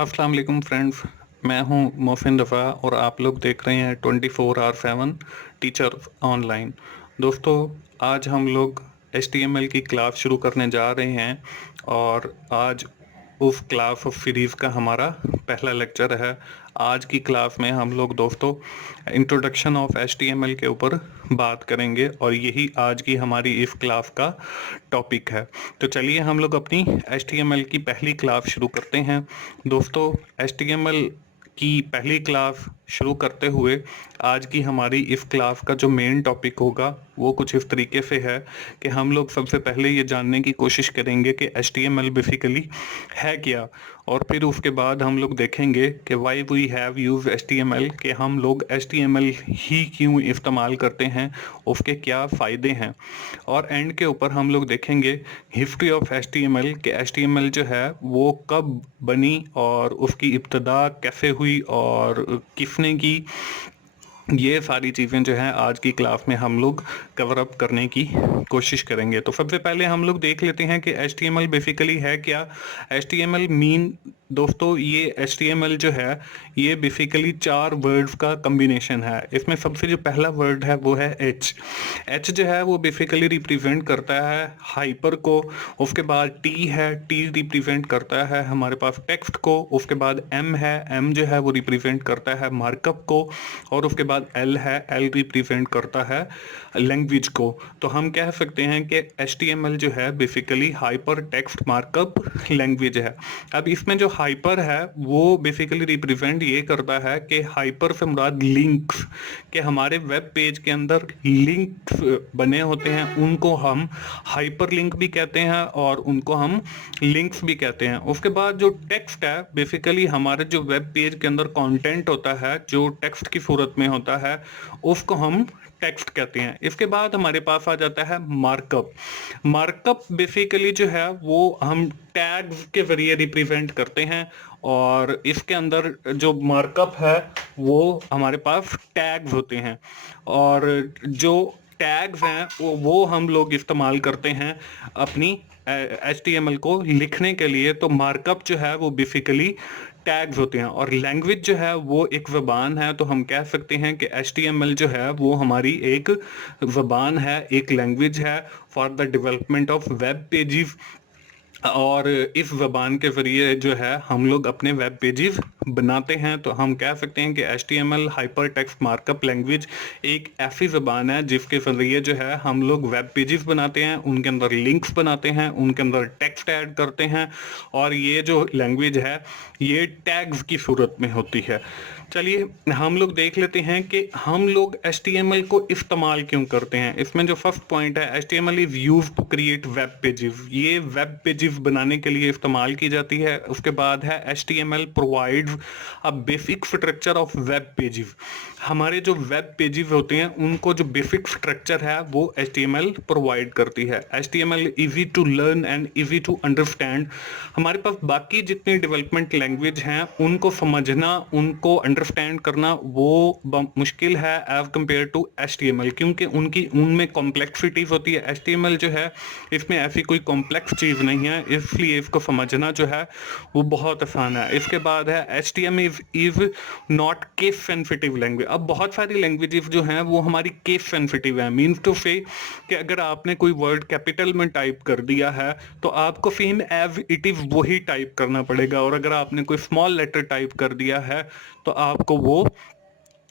अस्सलाम वालेकुम फ्रेंड्स। मैं हूं मोहसिन रफ़ा और आप लोग देख रहे हैं 24/7 टीचर ऑनलाइन। दोस्तों, आज हम लोग HTML की क्लास शुरू करने जा रहे हैं और आज उस क्लास ऑफ सीरीज़ का हमारा पहला लेक्चर है। आज की क्लास में हम लोग दोस्तों इंट्रोडक्शन ऑफ HTML के ऊपर बात करेंगे और यही आज की हमारी इस क्लास का टॉपिक है। तो चलिए हम लोग अपनी HTML की पहली क्लास शुरू करते हैं। दोस्तों, HTML की पहली क्लास शुरू करते हुए आज की हमारी इस क्लास का जो मेन टॉपिक होगा वो कुछ इस तरीके से है कि हम लोग सबसे पहले ये जानने की कोशिश करेंगे कि HTML बेसिकली है क्या, और फिर उसके बाद हम लोग देखेंगे कि why we have use HTML, कि हम लोग HTML ही क्यों इस्तेमाल करते हैं, उसके क्या फ़ायदे हैं, और एंड के ऊपर हम लोग देखेंगे हिस्ट्री ऑफ HTML कि HTML जो है वो कब बनी और उसकी इब्तदा कैसे हुई और किसने की। ये सारी चीज़ें जो हैं आज की क्लास में हम लोग कवर अप करने की कोशिश करेंगे। तो सबसे पहले हम लोग देख लेते हैं कि HTML बेसिकली है क्या। HTML मीन दोस्तों, ये HTML जो है ये बेसिकली 4 वर्ड्स का कम्बिनेशन है। इसमें सबसे जो पहला वर्ड है वो है H। H जो है वो बेसिकली रिप्रेजेंट करता है हाइपर को। उसके बाद T है, T रिप्रेजेंट करता है हमारे पास टेक्स्ट को। उसके बाद M है, M जो है वो रिप्रेजेंट करता है मार्कअप को। और उसके बाद L है, L रिप्रेजेंट करता है लैंग्वेज को। तो हम कह सकते हैं कि HTML जो है basically hyper text markup language है। अब इसमें जो हाइपर है वो बेसिकली रिप्रेजेंट ये करता है कि हाइपर से मुराद लिंक्स, कि हमारे वेब पेज के अंदर लिंक्स बने होते हैं उनको हम हाइपर लिंक भी कहते हैं और उनको हम लिंक्स भी कहते हैं। उसके बाद जो टेक्स्ट है बेसिकली हमारे जो वेब पेज के अंदर कंटेंट होता है जो टेक्स्ट की सूरत में होता है उसको हम टेक्स्ट कहते हैं। इसके बाद हमारे पास आ जाता है मार्कअप। मार्कअप बेसिकली जो है वो हम टैग्स के जरिए रिप्रेजेंट करते हैं और इसके अंदर जो मार्कअप है वो हमारे पास टैग्स होते हैं, और जो टैग्स हैं वो हम लोग इस्तेमाल करते हैं अपनी HTML को लिखने के लिए। तो मार्कअप जो है वो बेसिकली टैग्स होते हैं, और लैंग्वेज जो है वो एक ज़बान है। तो हम कह सकते हैं कि HTML जो है वो हमारी एक ज़बान है, एक लैंग्वेज है for the development of web pages. और इस ज़बान के ज़रिए जो है हम लोग अपने वेब पेजेस बनाते हैं। तो हम कह सकते हैं कि HTML hyper text markup language एक ऐसी ज़बान है जिसके ज़रिए जो है हम लोग वेब पेजेस बनाते हैं, उनके अंदर लिंक्स बनाते हैं, उनके अंदर टेक्स्ट ऐड करते हैं, और ये जो लैंग्वेज है ये टैग्स की सूरत में होती है। चलिए हम लोग देख लेते हैं कि हम लोग HTML को इस्तेमाल क्यों करते हैं। इसमें जो फर्स्ट पॉइंट है, HTML is used to create web pages. ये वेब पेजेस बनाने के लिए इस्तेमाल की जाती है। उसके बाद है HTML provides a basic structure of web pages. हमारे जो वेब पेजेस होते हैं उनको जो बेसिक स्ट्रक्चर है वो HTML प्रोवाइड करती है। HTML easy to learn and easy to understand. हमारे पास बाकी जितनी डेवलपमेंट लैंग्वेज हैं उनको समझना, उनको अंडरस्टैंड करना वो मुश्किल है एज कम्पेयर टू HTML, क्योंकि उनमें कॉम्प्लेक्सिटीज होती है। HTML जो है इसमें ऐसी कोई कॉम्प्लेक्स चीज़ नहीं है, इसलिए इसको समझना जो है वो बहुत आसान है। इसके बाद है HTML is not case sensitive language. अब बहुत सारी लैंग्वेजेस जो हैं वो हमारी केस सेंसिटिव है। मीन्स टू से कि अगर आपने कोई वर्ड कैपिटल में टाइप कर दिया है तो आपको सेम एज इट इज वही टाइप करना पड़ेगा, और अगर आपने कोई स्मॉल लेटर टाइप कर दिया है तो आपको वो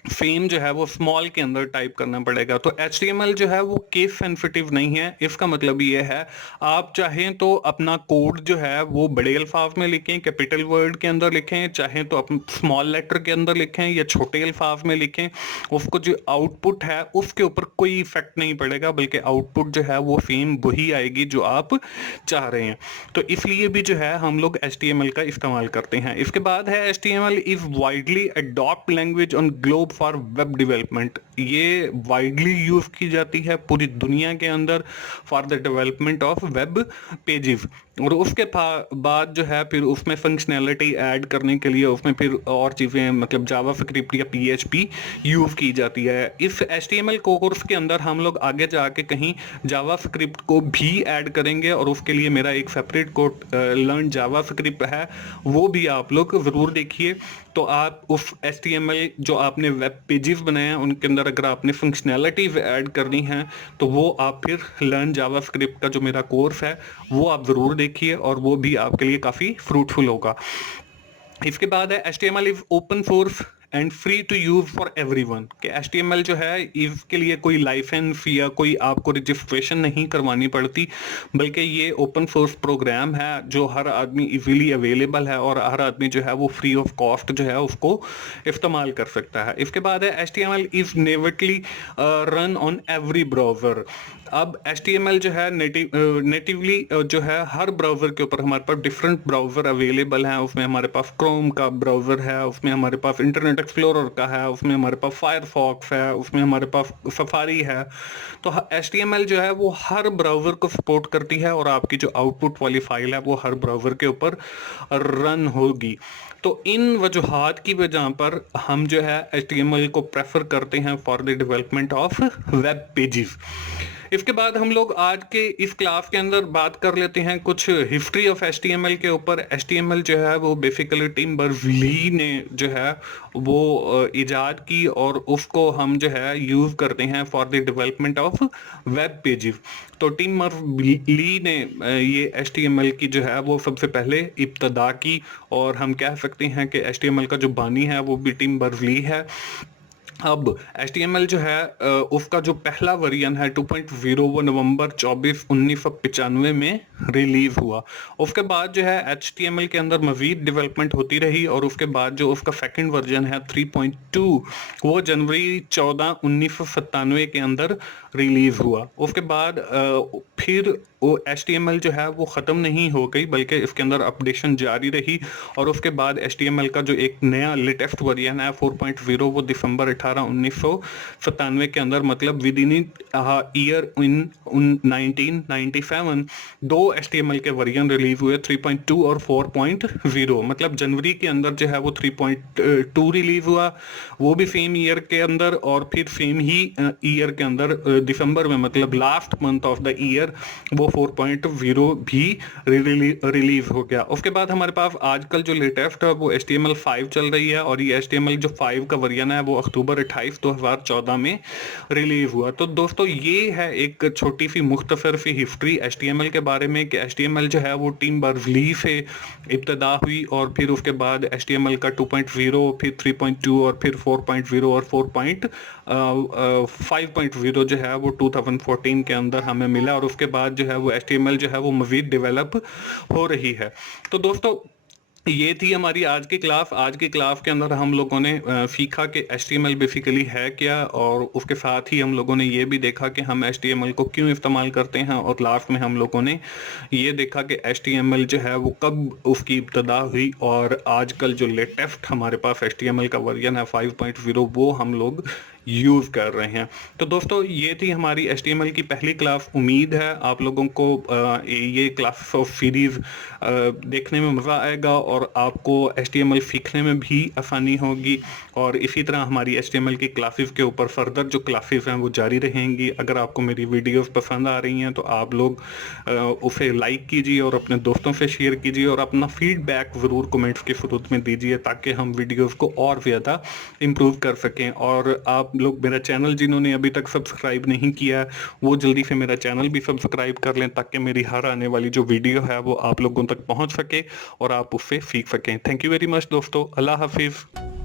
सेम जो है वो स्मॉल के अंदर टाइप करना पड़ेगा। तो HTML जो है वो केस सेंसिटिव नहीं है। इसका मतलब ये है आप चाहें तो अपना कोड जो है वो बड़े अल्फाज में लिखें, कैपिटल वर्ड के अंदर लिखें, चाहें तो अपने स्मॉल लेटर के अंदर लिखें या छोटे अल्फाज में लिखें, उसको जो आउटपुट है उसके ऊपर कोई इफेक्ट नहीं पड़ेगा, बल्कि आउटपुट जो है वो सेम वही आएगी जो आप चाह रहे हैं। तो इसलिए भी जो है हम लोग HTML का इस्तेमाल करते हैं। इसके बाद है HTML is widely adopt language on globe for web development. ये वाइडली यूज़ की जाती है पूरी दुनिया के अंदर for the development of web pages. और उसके बाद जो है फिर उसमें फंक्शनैलिटी ऐड करने के लिए उसमें फिर और चीज़ें मतलब जावास्क्रिप्ट या PHP यूज़ की जाती है। इस HTML कोर्स के अंदर हम लोग आगे जाके कहीं जावास्क्रिप्ट को भी ऐड करेंगे और उसके लिए मेरा एक सेपरेट कोर्स लर्न जावास्क्रिप्ट है, वो भी आप लोग ज़रूर देखिए। तो आप उस HTML जो आपने वेब पेजेस बनाए हैं उनके अंदर अगर आपने फंक्शनैलिटीज ऐड करनी है तो वो आप फिर लर्न जावास्क्रिप्ट का जो मेरा कोर्स है वो आप ज़रूर देखिए और वो भी आपके लिए काफ़ी फ्रूटफुल होगा। इसके बाद है HTML is open source and free to use for everyone. कि HTML जो है इसके लिए कोई लाइसेंस या कोई आपको रजिस्ट्रेशन नहीं करवानी पड़ती, बल्कि ये ओपन सोर्स प्रोग्राम है जो हर आदमी इजीली अवेलेबल है और हर आदमी जो है वो फ्री ऑफ कॉस्ट जो है उसको इस्तेमाल कर सकता है। इसके बाद है HTML is natively run on every browser. अब HTML जो है नेटिवली जो है हर ब्राउजर के ऊपर हमारे पास डिफरेंट ब्राउजर अवेलेबल हैं। उसमें हमारे पास क्रोम का ब्राउजर है, उसमें हमारे पास इंटरनेट एक्सप्लोरर का है, उसमें हमारे पास फायरफॉक्स है, उसमें हमारे पास सफारी है। तो HTML जो है वो हर ब्राउजर को सपोर्ट करती है और आपकी जो आउटपुट वाली फाइल है वो हर ब्राउजर के ऊपर रन होगी। तो इन वजूहात की वजह पर हम जो है HTML को प्रेफर करते हैं for the development of web pages. इसके बाद हम लोग आज के इस क्लास के अंदर बात कर लेते हैं कुछ हिस्ट्री ऑफ HTML के ऊपर। HTML जो है वो बेसिकली टिम बर्नर्स-ली ने जो है वो इजाद की और उसको हम जो है यूज करते हैं for the development of web pages. तो टिम बर्नर्स-ली ने ये HTML की जो है वो सबसे पहले इब्तदा की और हम कह सकते हैं कि HTML का जो बानी है वो भी टिम बर्नर्स-ली है। अब HTML जो है उसका जो पहला वर्जन है 2.0 वो नवंबर 24 1995 में रिलीज हुआ। उसके बाद जो है HTML के अंदर मजीद डेवलपमेंट होती रही और उसके बाद जो उसका सेकंड वर्जन है 3.2 वो जनवरी 14 1997 के अंदर रिलीज हुआ। उसके बाद फिर वो HTML जो है वो ख़त्म नहीं हो गई बल्कि इसके अंदर अपडेशन जारी रही और उसके बाद HTML का जो एक नया लेटेस्ट वर्जन है 4.0 वो दिसंबर 18 1997 के अंदर मतलब विद इन ईयर इन 1997 दो HTML के वर्जन रिलीज हुए 3.2 और 4.0। मतलब जनवरी के अंदर जो है वो 3.2 रिलीज हुआ वो भी सेम ईयर के अंदर और फिर सेम ही ईयर के अंदर दिसंबर में मतलब last month of the year वो 4.0 भी रिलीज हो गया। उसके बाद हमारे पास आजकल जो लेटेस्ट है वो HTML 5 चल रही है और ये HTML जो 5 का वर्जन है वो अक्टूबर 28 2014 में रिलीज हुआ। तो दोस्तों ये है एक छोटी सी मुख्तसर सी हिस्ट्री HTML के बारे में कि HTML जो है वो टिम बर्नर्स-ली से इब्तदा हुई और फिर उसके बाद HTML का 2.0 फिर 3.2 और फिर 4.0 और 5.0 जो है वो 2014 के अंदर हमें मिला और उसके बाद जो है वो HTML जो है वो मज़ीद डेवलप हो रही है। तो दोस्तों ये थी हमारी आज की क्लास। आज की क्लास के अंदर हम लोगों ने सीखा कि HTML बेसिकली है क्या और उसके साथ ही हम लोगों ने ये भी देखा कि हम HTML को क्यों इस्तेमाल करते हैं और लास्ट में हम लोगों ने ये देखा कि HTML जो है वो कब उसकी इब्तदा हुई और आजकल जो लेटेस्ट हमारे पास HTML का वर्जन है 5.0 वो हम लोग यूज़ कर रहे हैं। तो दोस्तों ये थी हमारी HTML की पहली क्लास। उम्मीद है आप लोगों को ये क्लास ऑफ सीरीज़ देखने में मज़ा आएगा और आपको HTML सीखने में भी आसानी होगी और इसी तरह हमारी HTML की क्लासेस के ऊपर फर्दर जो क्लासेस हैं वो जारी रहेंगी। अगर आपको मेरी वीडियोस पसंद आ रही हैं तो आप लोग उसे लाइक कीजिए और अपने दोस्तों से शेयर कीजिए और अपना फीडबैक ज़रूर कमेंट्स के सूरत में दीजिए ताकि हम वीडियोस को और ज़्यादा इम्प्रूव कर सकें। और आप लोग मेरा चैनल जिन्होंने अभी तक सब्सक्राइब नहीं किया वो जल्दी से मेरा चैनल भी सब्सक्राइब कर लें ताकि मेरी हर आने वाली जो वीडियो है वो आप लोगों तक पहुंच सके और आप उससे सीख सकें। थैंक यू वेरी मच दोस्तों। अल्लाह हाफिज़।